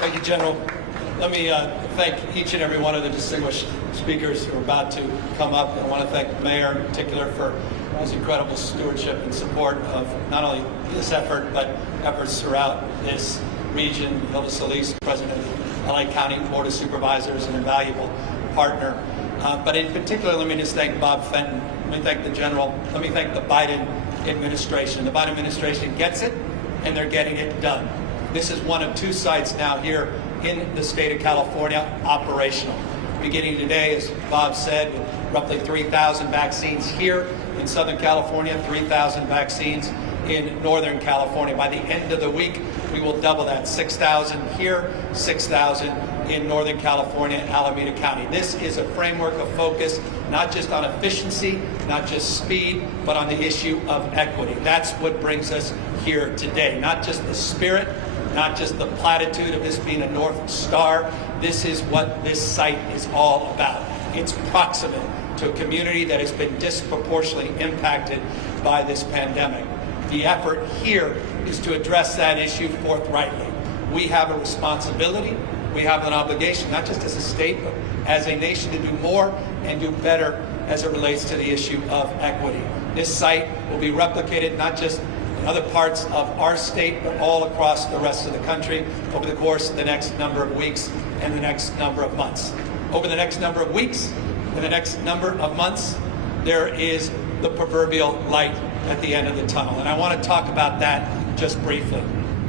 Thank you, General. Let me thank each and every one of the distinguished speakers who are about to come up. And I want to thank the Mayor in particular for his incredible stewardship and support of not only this effort, but efforts throughout this region. Hilda Solis, President of the LA County Board of Supervisors, an invaluable partner. But in particular, let me just thank Bob Fenton. Let me thank the General. Let me thank the Biden administration. The Biden administration gets it, and they're getting it done. This is one of two sites now here in the state of California operational. Beginning today, as Bob said, with roughly 3,000 vaccines here in Southern California, 3,000 vaccines in Northern California. By the end of the week, we will double that. 6,000 here, 6,000 in Northern California and Alameda County. This is a framework of focus, not just on efficiency, not just speed, but on the issue of equity. That's what brings us here today. Not just the spirit, not just the platitude of this being a North Star. This is what this site is all about. It's proximate to a community that has been disproportionately impacted by this pandemic. The effort here is to address that issue forthrightly. We have a responsibility, we have an obligation, not just as a state, but as a nation, to do more and do better as it relates to the issue of equity. This site will be replicated not just in other parts of our state, but all across the rest of the country over the course of the next number of weeks and the next number of months. Over the next number of weeks and the next number of months, there is the proverbial light at the end of the tunnel. And I want to talk about that just briefly.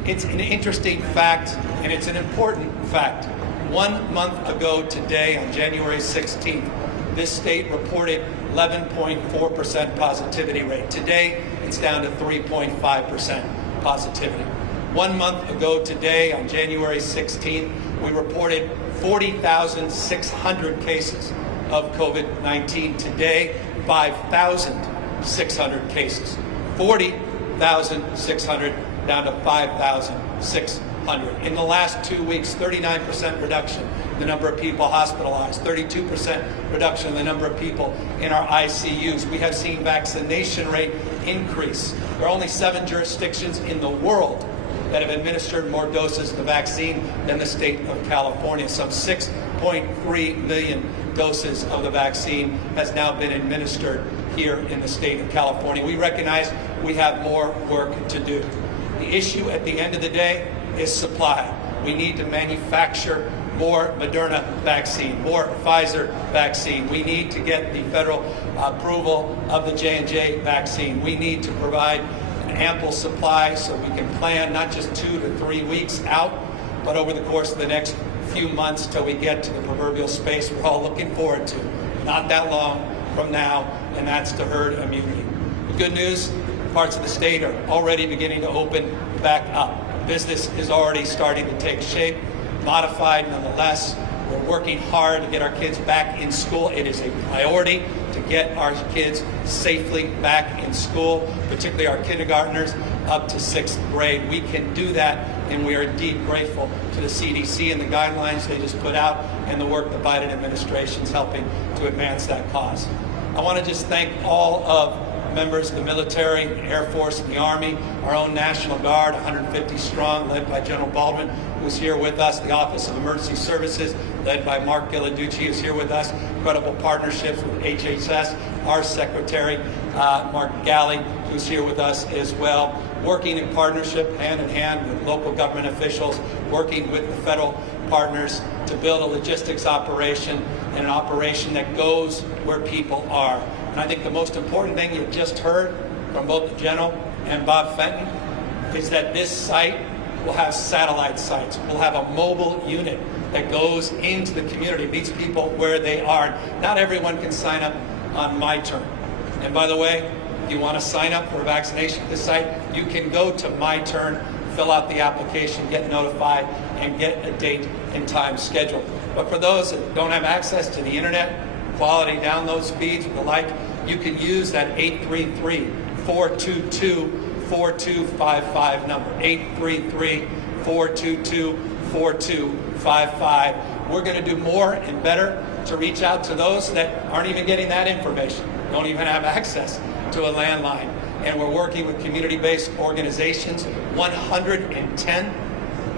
It's an interesting fact, and it's an important fact. 1 month ago today, on January 16th, this state reported 11.4% positivity rate. Today, it's down to 3.5% positivity. 1 month ago today, on January 16th, we reported 40,600 cases of COVID-19. Today, 5,600 cases. 40,600 down to 5,600. In the last 2 weeks, 39% reduction in the number of people hospitalized, 32% reduction in the number of people in our ICUs. We have seen vaccination rate increase. There are only 7 jurisdictions in the world that have administered more doses of the vaccine than the state of California. Some 6.3 million doses of the vaccine has now been administered here in the state of California. We recognize we have more work to do. The issue at the end of the day is supply. We need to manufacture more Moderna vaccine, more Pfizer vaccine. We need to get the federal approval of the J&J vaccine. We need to provide an ample supply so we can plan not just 2 to 3 weeks out, but over the course of the next few months till we get to the proverbial space we're all looking forward to, not that long from now, and that's to herd immunity. The good news, parts of the state are already beginning to open back up. Business is already starting to take shape, modified nonetheless. We're working hard to get our kids back in school. It is a priority to get our kids safely back in school, particularly our kindergartners up to 6th grade. We can do that, and we are indeed grateful to the CDC and the guidelines they just put out and the work the Biden administration is helping to advance that cause. I want to just thank all of members of the military, the Air Force, and the Army, our own National Guard, 150 strong, led by General Baldwin, who's here with us, the Office of Emergency Services, led by Mark Ghilarducci, who's here with us, incredible partnerships with HHS, our Secretary, Mark Galley, who's here with us as well, working in partnership, hand in hand with local government officials, working with the federal partners to build a logistics operation and an operation that goes where people are. And I think the most important thing you just heard from both the General and Bob Fenton is that this site will have satellite sites. We'll have a mobile unit that goes into the community, meets people where they are. Not everyone can sign up on My Turn. And by the way, if you want to sign up for a vaccination at this site, you can go to My Turn, fill out the application, get notified, and get a date and time scheduled. But for those that don't have access to the internet, quality download speeds and the like, you can use that 833-422-4255 number, 833-422-4255. We're going to do more and better to reach out to those that aren't even getting that information, don't even have access to a landline. And we're working with community-based organizations, 110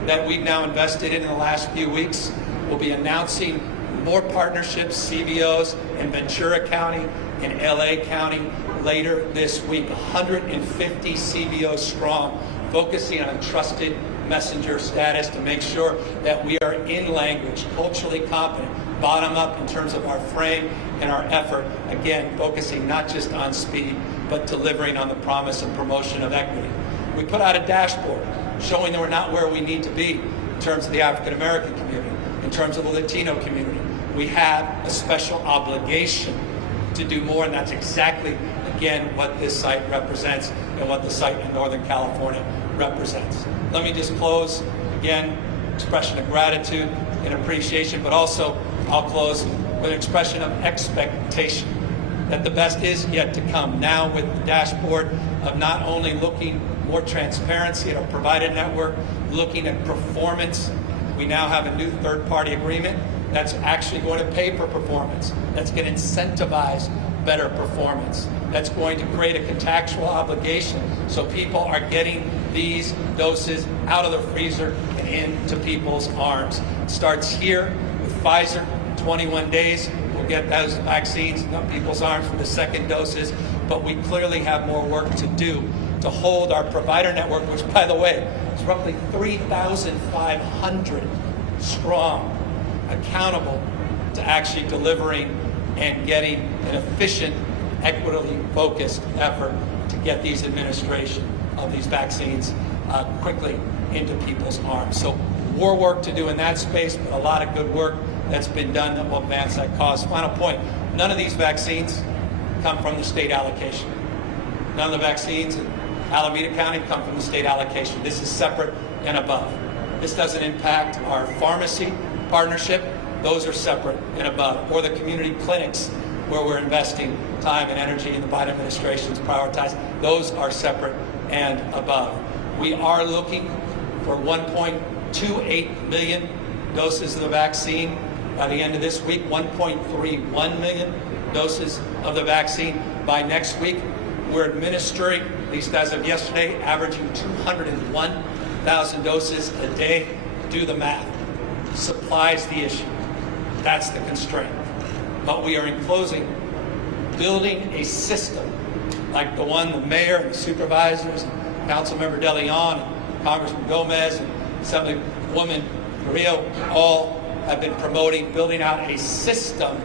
that we've now invested in the last few weeks. We'll be announcing more partnerships, CBOs in Ventura County and LA County later this week. 150 CBOs strong, focusing on trusted messenger status to make sure that we are in language, culturally competent, bottom up in terms of our frame and our effort, again, focusing not just on speed, but delivering on the promise and promotion of equity. We put out a dashboard showing that we're not where we need to be in terms of the African American community, in terms of the Latino community. We have a special obligation to do more, and that's exactly, again, what this site represents and what the site in Northern California represents. Let me just close, again, expression of gratitude and appreciation, but also I'll close with an expression of expectation that the best is yet to come. Now with the dashboard of not only looking more transparency at our provider network, looking at performance, we now have a new third-party agreement that's actually going to pay for performance, that's going to incentivize better performance, that's going to create a contractual obligation so people are getting these doses out of the freezer and into people's arms. It starts here with Pfizer, 21 days, we'll get those vaccines in people's arms for the second doses, but we clearly have more work to do to hold our provider network, which, by the way, is roughly 3,500 strong, accountable to actually delivering and getting an efficient, equitably focused effort to get these administration of these vaccines quickly into people's arms. So more work to do in that space, but a lot of good work that's been done that will advance that cause. Final point, none of these vaccines come from the state allocation. None of the vaccines in Alameda County come from the state allocation. This is separate and above. This doesn't impact our pharmacy partnership. Those are separate and above. Or the community clinics where we're investing time and energy in the Biden administration's prioritized. Those are separate and above. We are looking for 1.28 million doses of the vaccine by the end of this week, 1.31 million doses of the vaccine by next week. We're administering, at least as of yesterday, averaging 201,000 doses a day. Do the math. Supply's the issue. That's the constraint. But we are in closing building a system like the one the mayor and the supervisors, and Councilmember De Leon, and Congressman Gomez, and Assemblywoman Carrillo all have been promoting, building out a system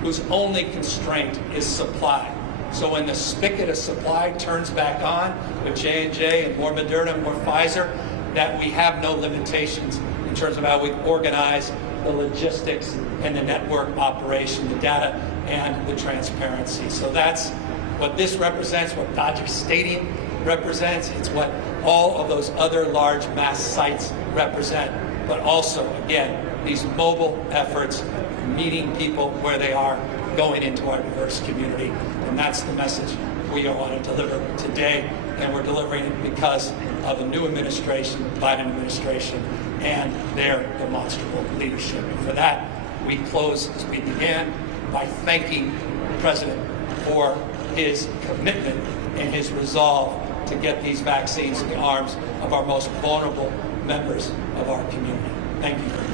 whose only constraint is supply. So when the spigot of supply turns back on with J&J and more Moderna and more Pfizer, that we have no limitations in terms of how we organize the logistics and the network operation, the data and the transparency. So that's what this represents, what Dodger Stadium represents. It's what all of those other large mass sites represent. But also, again, these mobile efforts, meeting people where they are, going into our diverse community. And that's the message we want to deliver today. And we're delivering it because of the new administration, the Biden administration, and their demonstrable leadership. And for that, we close as we began by thanking the President for his commitment and his resolve to get these vaccines in the arms of our most vulnerable members of our community. Thank you.